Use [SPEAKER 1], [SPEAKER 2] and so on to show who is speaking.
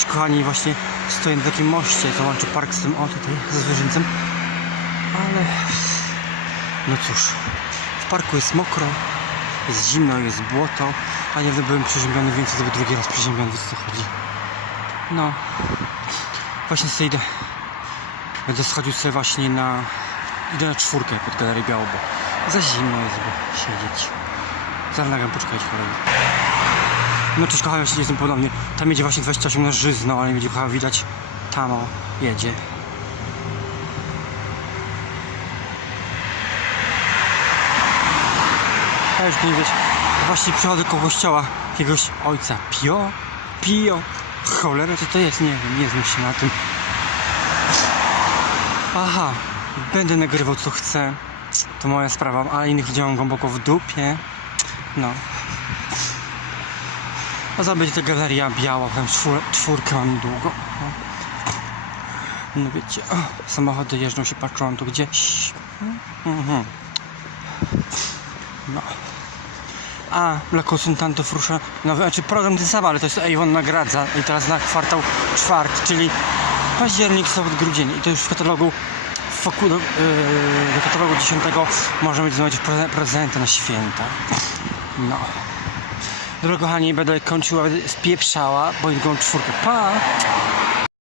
[SPEAKER 1] Cześć kochani, właśnie stoję na takim moście, co łączy park z tym, o tutaj, ze zwierzyńcem. Ale, no cóż, w parku jest mokro, jest zimno, jest błoto, a nie byłem przeziębiony, więc sobie drugi raz przeziębiony, o co chodzi. No, właśnie sobie idę, będę schodził sobie właśnie na, idę na czwórkę pod galerię Biało, bo za zimno jest, by siedzieć. Zaraz nagram, poczekajcie kolejny. No kochani, właśnie jestem ponownie. Tam jedzie właśnie 28 na żyzno, ale będzie chyba widać. Tam o, jedzie. Ja już nie wiesz. Właśnie przychodzę koło kościoła jakiegoś ojca. Pio? Pio? Cholera, co to jest? Nie wiem, nie znam się na tym. Aha, będę nagrywał co chcę. To moja sprawa, ale innych mam głęboko w dupie. No. A za będzie to galeria biała, tam czwór, czwórkę mam niedługo. No, no wiecie, o, samochody jeżdżą się, patrzą tu gdzieś. Mhm. No. A, dla konsultantów rusza nowy, znaczy program ten sam, ale to jest Avon nagradza i teraz na kwartał czwarty, czyli październik, sobot, grudzień i to już w katalogu w foku, do, yy, do katalogu 10 możemy znaleźć pre- prezenty na święta. No. Dobra kochani, będę kończyła, będę spieprzała, bo idę czwórkę. Pa!